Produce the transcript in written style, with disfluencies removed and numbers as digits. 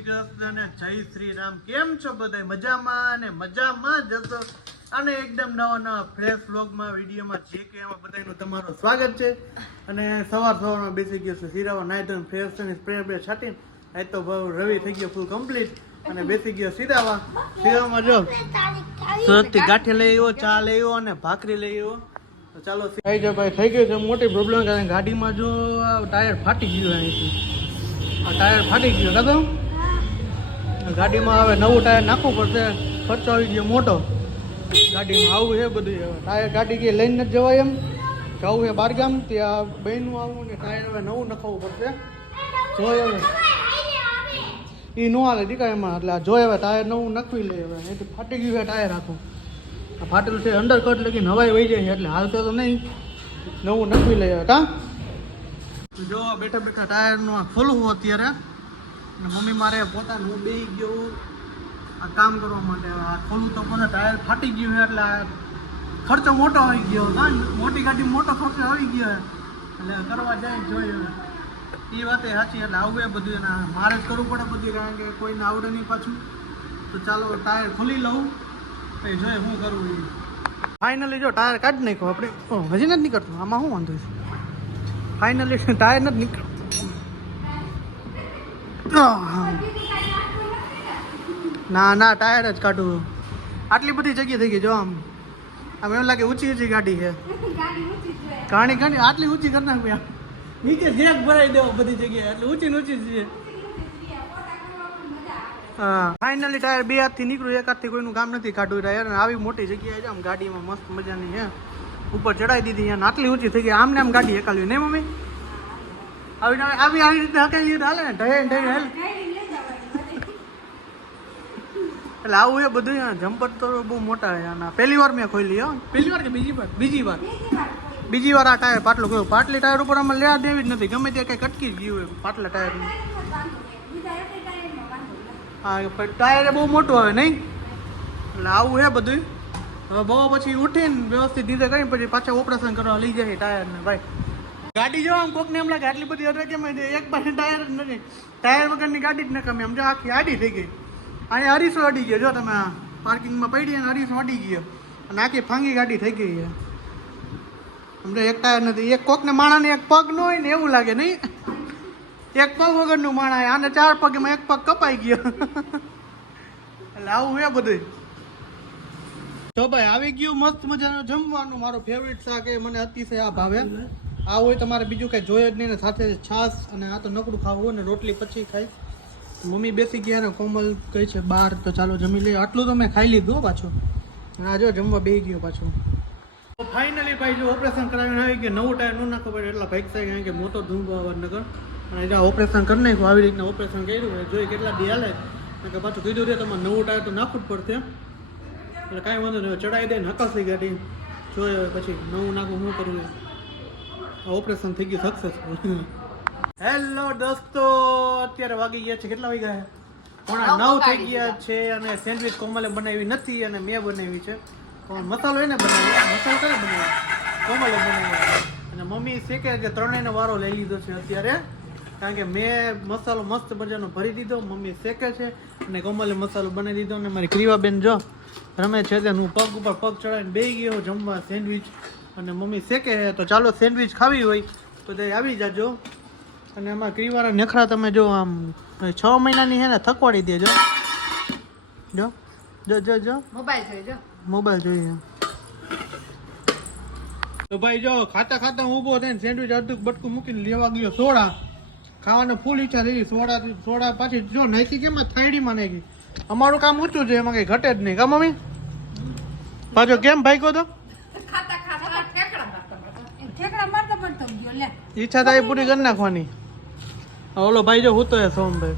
શ્રી કૃષ્ણ અને જય શ્રી રામ. કેમ છો બધા? મજામાં અને મજામાં જશો. અને એકદમ નવા ફ્રેશ વ્લોગમાં વિડીયોમાં જે કે એમાં બધાનું તમારું સ્વાગત છે. અને સવારમાં બેસી ગયો છે સિરાવા, નાઈ ધોઈને ફ્રેશ થઈને સ્પ્રે બ્રે છાંટીને આજ તો રવિ થઈ ગયો ફૂલ કમ્પ્લીટ અને બેસી ગયો સિરાવામાં જો સુરતથી ગાંઠી લઈ આવ્યો, ચા લઈ આવ્યો અને ભાખરી લઈ આવ્યો. તો ચાલો થઈ જાય ભાઈ, થઈ ગયું છે મોટી પ્રોબ્લેમ. કારણ ગાડીમાં જો ટાયર ફાટી ગયું અહીંથી, આ ટાયર ફાટી ગયું કાં તો ગાડીમાં હવે નવું ટાયર નાખવું પડશે. ખર્ચો આવી ગયો મોટો ગાડીમાં. આવું છે બધું. હવે ટાયર ગાડી ગઈ લઈને નથી જવાય, એમ જવું છે બારગામ, ત્યાં બહેનું આવું ને ટાયર હવે નવું નખાવવું પડશે. જોઈ હવે એ ન હાલે દીકા એમાં, એટલે આ જોઈ હવે ટાયર નવું નખવી લે. હવે અહીંથી ફાટી ગયું છે ટાયર આખું, ફાટેલું છે અંડર કટ લગી નવાઈ વહી જાય એટલે હાલ તો નહીં, નવું નખવી લે. કા જો બેઠા બેઠા ટાયરનું આ ખોલવું અત્યારે, અને મમ્મી મારે પોતાનું હું બેસી ગયો આ કામ કરવા માટે. આ ખોલવું તો પણ ટાયર ફાટી ગયું છે એટલે ખર્ચો મોટો આવી ગયો. હા, મોટી ગાડી મોટો ખર્ચો આવી ગયો એટલે કરવા જાય જોઈએ. એ વાતે સાચી, એટલે આવું એ બધું એને મારે જ કરવું પડે બધું, કારણ કે કોઈને આવડે નહીં પાછું. તો ચાલો ટાયર ખોલી લઉં પછી જોઈએ શું કરવું એ. ફાઇનલી જો ટાયર કાઢી નાખ્યો આપણે. હજી નથી નીકળતું, આમાં શું વાંધો છે? ફાઇનલી ટાયર નથી નીકળતું. ના ના, ટાયર જ કાઢું. આટલી બધી જગ્યા થઈ ગઈ જો. આમ એમ લાગે ઊંચી ઊંચી ગાડી છે. ઘણી ઘણી આટલી ઊંચી કરી નાખવી, નીચે જેક ભરાઈ દેવો બધી જગ્યાએ, એટલે ઊંચી ઊંચી છે. હા, ફાઇનલી ટાયર બે હાથથી નીકળ્યું, એક હાથથી કોઈનું કામ નથી કાઢવું ટાયર. આવી મોટી જગ્યાએ આમ ગાડીમાં મસ્ત મજાની છે, ઉપર ચડાવી દીધી. આટલી ઊંચી થઈ ગઈ, આમને આમ ગાડી હકાલ્યું નહીં મમ્મી? આવી રીતે હકાલી હાલે ને ઢહે ઢહે હાલ. એટલે આવું એ બધું. જમ્પર તો બહુ મોટા છે આના. પહેલી વાર મેં ખોલી. પહેલી વાર કે બીજી વાર? બીજી વાર આ ટાયર પાટલું ગયું. પાટલી ટાયર ઉપર આમાં લેવા દેવી જ નથી, ગમે ત્યાં કંઈક અટકી જ ગયું હોય પાટલા ટાયરની. હા, ટાયર બહુ મોટું આવે નહીં, એટલે આવું છે બધું. હવે બહુ પછી ઉઠીને વ્યવસ્થિત રીતે કરીને પછી પાછા ઓપરેશન કરવા લઈ જાય ટાયરને. ભાઈ ગાડી જો આમ કોકને એમ લાગે આટલી બધી અડે કેમ, એક પાસે ટાયર જ નથી. ટાયર વગરની ગાડી જ નકામી. આમ જો આખી આડી થઈ ગઈ. અહીંયા અરીસો અડી ગયો જો તમે, પાર્કિંગમાં પડી અને અરીસો અડી ગયો અને આખી ફાંગી ગાડી થઈ ગઈ છે. સમજો એક ટાયર નથી. એક કોકને માણાને એક પગ ન હોય ને એવું લાગે નહીં, એક પગ વગરનું માણા. આને 4 પગમાં એક પગ કપાઈ ગયો. એટલે આવું એ બધું. જો ભાઈ આવી ગયું મસ્ત મજાનું જમવાનું. મારો ફેવરિટ શાક એ મને અતિશય આ ભાવે. આ હોય તમારે બીજું કંઈ જોઈએ જ નહીં ને સાથે છાશ. અને આ તો નકડું ખાવું હોય ને રોટલી પછી ખાઈ. મમ્મી બેસી ગયા ને કોમલ કહે છે બહાર, તો ચાલો જમી લઈએ. આટલું તો મેં ખાઈ લીધું પાછું. આ જો જમવા બેસી ગયો પાછું. તો ફાઇનલી ભાઈ જો ઓપરેશન કરાવીને આવી ગયા. નવું ટાયર ન નાખવું પડે એટલા ભાઈ થાય, કારણ કે મોટો ધૂંધો નગર. અને જ્યાં ઓપરેશન કરી નાખ્યું, આવી રીતના ઓપરેશન કર્યું હોય જોઈએ કેટલા દી હાલે. કારણ કે પાછું કીધું છે તમારે નવું ટાયર તો નાખવું જ પડશે. એટલે કાંઈ વાંધો નહીં, ચડાવી દે ને હકાસી ગાડી. જોઈએ પછી નવું નાખવું શું કરવું. ઓપરેશન થઈ ગયું સક્સેસફુલ. હેલો દોસ્તો, અત્યારે વાગી ગયા છે કેટલા વાગ્યા? 9:30 થઈ ગયા છે. અને સેન્ડવિચ કોમલે બનાવી નથી અને મેં બનાવી છે. મસાલો એને બનાવ્યો, મસાલો કરે બનાવ્યો, કોમલે બનાવ્યો. અને મમ્મી શેકે કે ત્રણેયનો વારો લઈ લીધો છે અત્યારે, કારણ કે મેં મસાલો મસ્ત મજાનો ભરી દીધો, મમ્મી શેકે છે અને કોમલે મસાલો બનાવી દીધો. અને મારી ક્રીવાબેન જો રમે છે, હું પગ ઉપર પગ ચડાવીને બેસી ગયો જમવા સેન્ડવિચ. અને મમ્મી શેકે છે, તો ચાલો સેન્ડવિચ ખાવી હોય તો તે આવી જાજો. અને આમાં ક્રીવાળા નખરા તમે જો આમ 6 મહિનાની છે ને થકવાડી દેજો. જો જો જો જો મોબાઈલ જોઈએ. તો ભાઈ જો ખાતા ખાતા હું ઊભો થઈને સેન્ડવિચ અડધું બટકું મૂકીને લેવા ગયો સોડા. ખાવાનો ફૂલ ઈચ્છા થઈ સોડા પાછી જો નાખી કેમ થાળીમાં નાખી. અમારું કામ ઊંચું છે, એમાં કઈ ઘટે જ નહીં. કા મમ્મી? પાછો કેમ ભાઈ કહો તો ઈચ્છા થાય પૂરી કરી નાખવાની. ઓલો ભાઈ જો હું તો સોમભાઈ